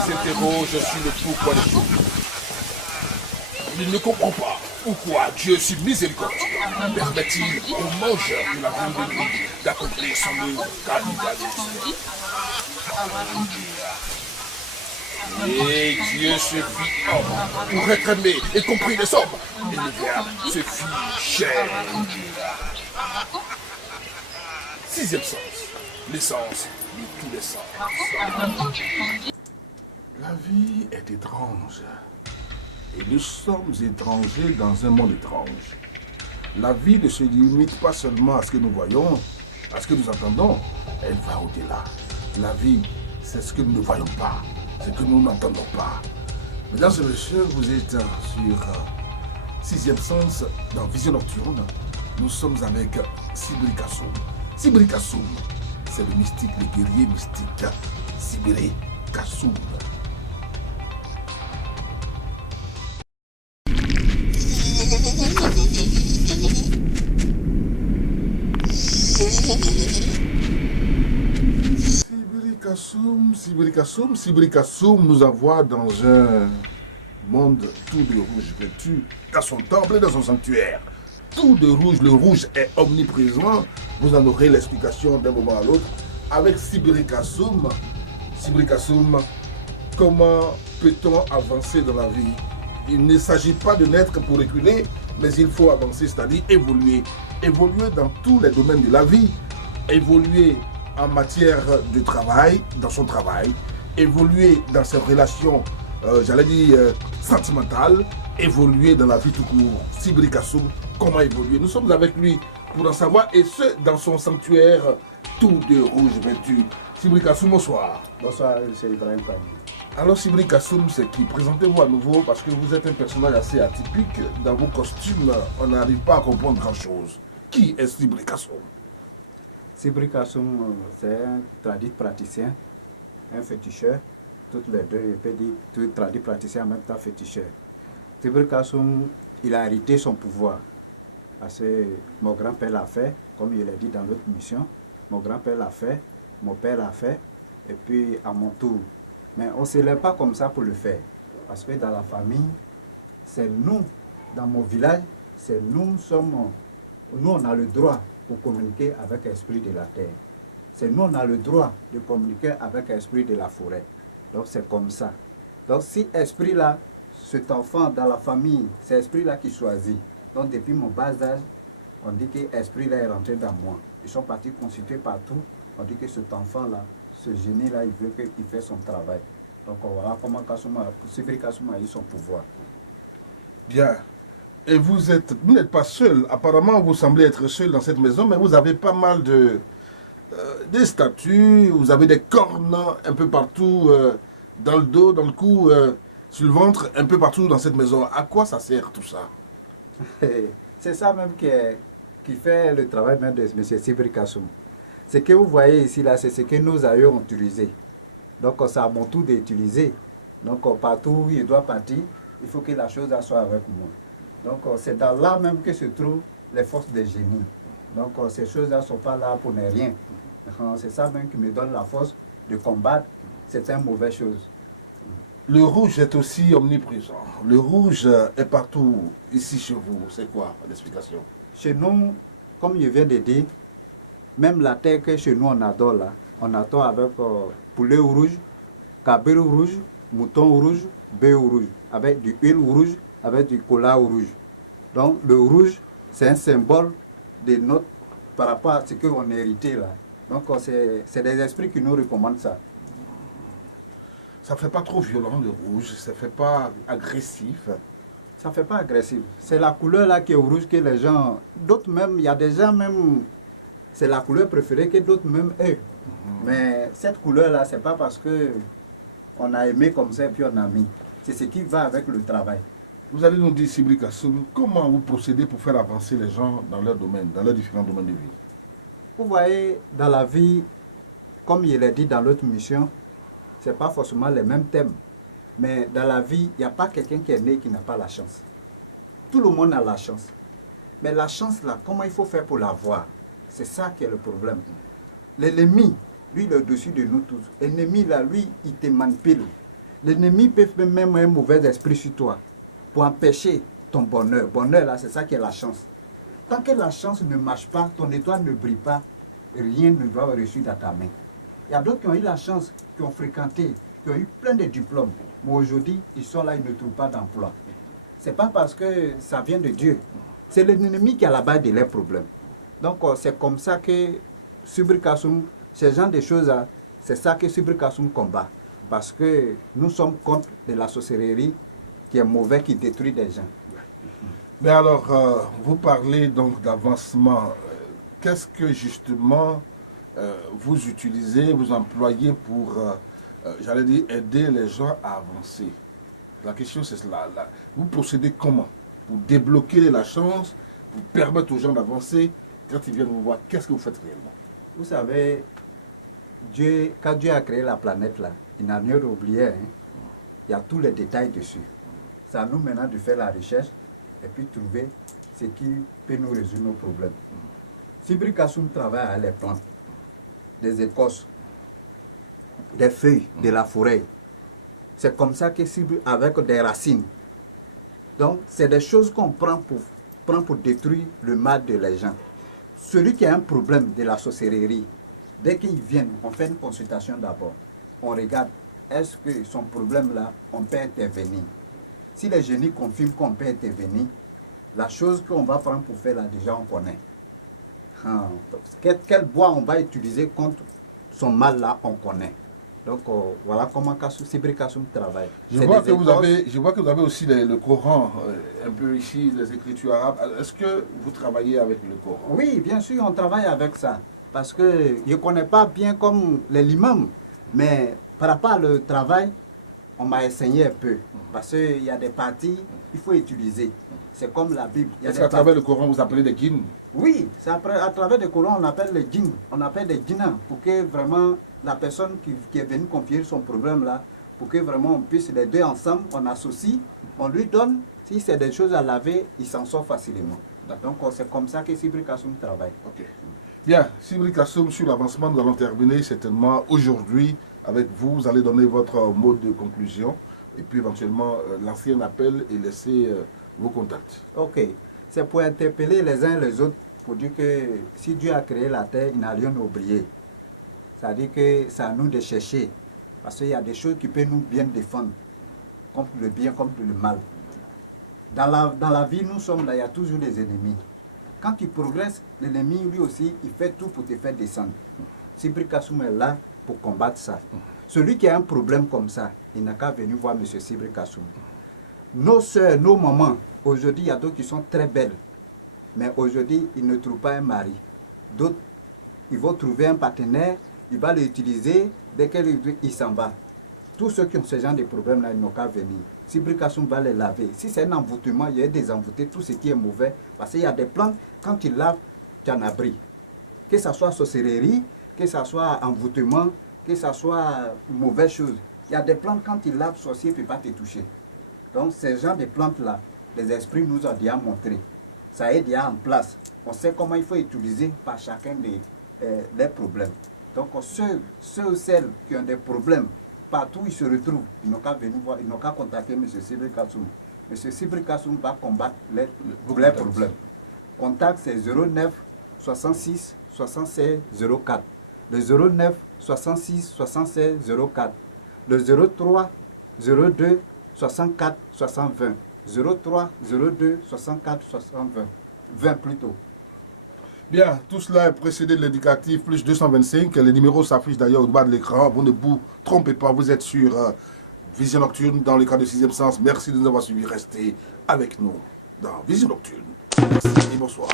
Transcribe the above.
s'interroge sur le pourquoi des choses. Il ne comprend pas pourquoi Dieu si miséricordieux permet-il aux mangeurs de la viande de lui d'accomplir son œuvre capitaliste. Et Dieu se fit homme pour être aimé et compris des hommes. Et le Verbe se fit chair. Sixième sens, l'essence de tous les sens. La vie est étrange. Et nous sommes étrangers dans un monde étrange. La vie ne se limite pas seulement à ce que nous voyons, à ce que nous entendons. Elle va au-delà. La vie, c'est ce que nous ne voyons pas, ce que nous n'entendons pas. Mesdames et messieurs, vous êtes sur Sixième Sens dans Vision Nocturne. Nous sommes avec Sibiri Kassoum. Sibiri Kassoum, c'est le mystique, le guerrier mystique. Sibiri Kassoum. Sibiri Kassoum nous envoie dans un monde tout de rouge vêtu, dans son temple et dans son sanctuaire. Tout de rouge, le rouge est omniprésent. Vous en aurez l'explication d'un moment à l'autre avec Sibiri Kassoum. Sibiri Kassoum, comment peut-on avancer dans la vie? Il ne s'agit pas de naître pour reculer, mais il faut avancer, c'est-à-dire évoluer. Évoluer dans tous les domaines de la vie. Évoluer en matière de travail, dans son travail. Évoluer dans ses relations, sentimentales. Évoluer dans la vie tout court. Sibiri Kassoum, comment évoluer? Nous sommes avec lui pour en savoir, et ce, dans son sanctuaire tout de rouge vêtu. Sibiri Kassoum, bonsoir. Bonsoir, c'est Ibrahim Pani. Alors Sibiri Kassoum, c'est qui? Présentez-vous à nouveau, parce que vous êtes un personnage assez atypique. Dans vos costumes, on n'arrive pas à comprendre grand-chose. Qui est Sibiri Kassoum? Sibiri Kassoum, c'est un tradit praticien, un féticheur. Toutes les deux, je peux dire, tout tradit praticien en même temps féticheur. Sibiri Kassoum, il a hérité son pouvoir. Parce que mon grand-père l'a fait, comme il l'a dit dans l'autre mission. Mon grand-père l'a fait, mon père l'a fait, et puis à mon tour. Mais on ne se lève pas comme ça pour le faire. Parce que dans la famille, c'est nous, dans mon village, c'est nous on a le droit pour communiquer avec l'esprit de la terre. C'est nous, on a le droit de communiquer avec l'esprit de la forêt. Donc c'est comme ça. Donc si esprit-là, cet enfant dans la famille, c'est l'esprit-là qui choisit. Donc depuis mon bas âge, on dit que l'esprit-là est rentré dans moi. Ils sont partis consulter partout. On dit que cet enfant-là, ce génie-là, il veut qu'il fasse son travail. Donc voilà comment Sibiri Kassoum a eu son pouvoir. Bien. Et vous n'êtes pas seul. Apparemment, vous semblez être seul dans cette maison, mais vous avez pas mal des statues, vous avez des cornes un peu partout, dans le dos, dans le cou, sur le ventre, un peu partout dans cette maison. À quoi ça sert tout ça? C'est ça même qui fait le travail même de M. Sibiri Kassoum. Ce que vous voyez ici, là, c'est ce que nous avions utilisé. Donc, c'est à mon tour d'utiliser. Donc, partout où il doit partir, il faut que la chose soit avec moi. Donc, c'est dans là même que se trouvent les forces des génies. Donc, ces choses-là ne sont pas là pour ne rien. C'est ça même qui me donne la force de combattre certaines mauvaises choses. Le rouge est aussi omniprésent. Le rouge est partout ici chez vous. C'est quoi l'explication? Chez nous, comme je viens de dire, même la terre que chez nous on adore là, on adore avec poulet rouge, cabri rouge, mouton rouge, bœuf rouge, avec du huile rouge, avec du cola rouge. Donc le rouge, c'est un symbole de notre, par rapport à ce qu'on a hérité là. Donc c'est des esprits qui nous recommandent ça. Ça ne fait pas trop violent le rouge, ça ne fait pas agressif. Ça ne fait pas agressif. C'est la couleur là qui est rouge que les gens, d'autres même, il y a des gens même, c'est la couleur préférée que d'autres même aiment. Mais cette couleur là, c'est pas parce que on a aimé comme ça et puis on a mis. C'est ce qui va avec le travail. Vous allez nous dire, Sibiri Kassoum, comment vous procédez pour faire avancer les gens dans leur domaine, dans leurs différents domaines de vie? Vous voyez, dans la vie, comme il est dit dans l'autre mission, ce n'est pas forcément les mêmes thèmes. Mais dans la vie, il n'y a pas quelqu'un qui est né qui n'a pas la chance. Tout le monde a la chance. Mais la chance là, comment il faut faire pour l'avoir? C'est ça qui est le problème. L'ennemi, lui, il est au-dessus de nous tous. L'ennemi là, lui, il te manipule. L'ennemi peut même un mauvais esprit sur toi pour empêcher ton bonheur. Bonheur là, c'est ça qui est la chance. Tant que la chance ne marche pas, ton étoile ne brille pas, rien ne doit reçu dans ta main. Il y a d'autres qui ont eu la chance, qui ont fréquenté, qui ont eu plein de diplômes. Mais aujourd'hui, ils sont là, ils ne trouvent pas d'emploi. Ce n'est pas parce que ça vient de Dieu. C'est l'ennemi qui est à la base de leurs problèmes. Donc, c'est comme ça que Subri Kassoum, ce genre de choses-là, c'est ça que Subri Kassoum combat. Parce que nous sommes contre de la sorcellerie qui est mauvais, qui détruit des gens. Mais alors, vous parlez donc d'avancement. Qu'est-ce que justement vous utilisez, vous employez pour, j'allais dire, aider les gens à avancer? La question c'est cela. Vous procédez comment? Pour débloquer la chance, pour permettre aux gens d'avancer. Quand ils viennent vous voir, qu'est-ce que vous faites réellement? Vous savez, quand Dieu a créé la planète là, il n'a rien oublié. Hein. Il y a tous les détails dessus. C'est à nous maintenant de faire la recherche et puis trouver ce qui peut nous résoudre nos problèmes. Subri Kassoum travaille avec les plantes, des écorces, des feuilles, de la forêt. C'est comme ça que Subri, avec des racines. Donc, c'est des choses qu'on prend pour détruire le mal de les gens. Celui qui a un problème de la sorcellerie, dès qu'ils viennent, on fait une consultation d'abord. On regarde, est-ce que son problème là, on peut intervenir. Si les génies confirment qu'on peut intervenir, la chose qu'on va prendre pour faire là, déjà on connaît. Quel bois on va utiliser contre son mal là, on connaît. Donc voilà comment Subri Kassoum travaille. Je vois que vous avez aussi le Coran, un peu ici, les écritures arabes. Est-ce que vous travaillez avec le Coran? Oui, bien sûr, on travaille avec ça. Parce que je ne connais pas bien comme l'imam, mais par rapport au travail, on m'a enseigné un peu. Parce qu'il y a des parties qu'il faut utiliser. C'est comme la Bible. Est-ce qu'à travers le Coran, vous appelez des djinns? Oui, à travers le Coran, on appelle les djinns. On appelle des djinnans pour que vraiment la personne qui est venue confier son problème là, pour que vraiment on puisse les deux ensemble, on associe, on lui donne, si c'est des choses à laver, il s'en sort facilement. Donc c'est comme ça que Subri Kassoum travaille. Ok. Bien, Subri Kassoum, sur l'avancement, nous allons terminer certainement aujourd'hui avec vous. Vous allez donner votre mot de conclusion et puis éventuellement lancer un appel et laisser vos contacts. Ok. C'est pour interpeller les uns et les autres pour dire que si Dieu a créé la terre, il n'a rien oublié. C'est-à-dire que c'est à nous de chercher. Parce qu'il y a des choses qui peuvent nous bien défendre, contre le bien, contre le mal. Dans la vie, nous sommes là, il y a toujours des ennemis. Quand tu progresses, l'ennemi, lui aussi, il fait tout pour te faire descendre. Subri Kassoum est là pour combattre ça. Celui qui a un problème comme ça, il n'a qu'à venir voir M. Subri Kassoum. Nos soeurs, nos mamans, aujourd'hui, il y a d'autres qui sont très belles. Mais aujourd'hui, ils ne trouvent pas un mari. D'autres, ils vont trouver un partenaire, il va l'utiliser, dès qu'il s'en va. Tous ceux qui ont ce genre de problèmes-là, ils n'ont qu'à venir. Subri Kassoum va les laver. Si c'est un envoûtement, il y a des envoûtés, tout ce qui est mauvais. Parce qu'il y a des plantes, quand tu laves, tu en abris. Que ce soit sorcellerie, que ce soit envoûtement, que ce soit mauvaise chose. Il y a des plantes, quand tu laves, sorcier ne peut pas te toucher. Donc, ces genres de plantes-là, les esprits nous ont déjà montré. Ça est déjà en place. On sait comment il faut utiliser par chacun des problèmes. Donc, ceux ou celles qui ont des problèmes, partout où ils se retrouvent, ils n'ont qu'à venir voir, ils n'ont qu'à contacter M. Subri Kassoum. M. Subri Kassoum va combattre les problèmes. Contact, c'est 09 66 76 04. Le 09 66 76 04. Le 03 02 64 620. 03 02 64 620. 20 plutôt. Bien, tout cela est précédé de l'indicatif plus 225. Les numéros s'affichent d'ailleurs au bas de l'écran. Vous ne vous trompez pas, vous êtes sur Vision Nocturne dans le cadre de 6e Sens. Merci de nous avoir suivis. Restez avec nous dans Vision Nocturne. Merci et bonsoir.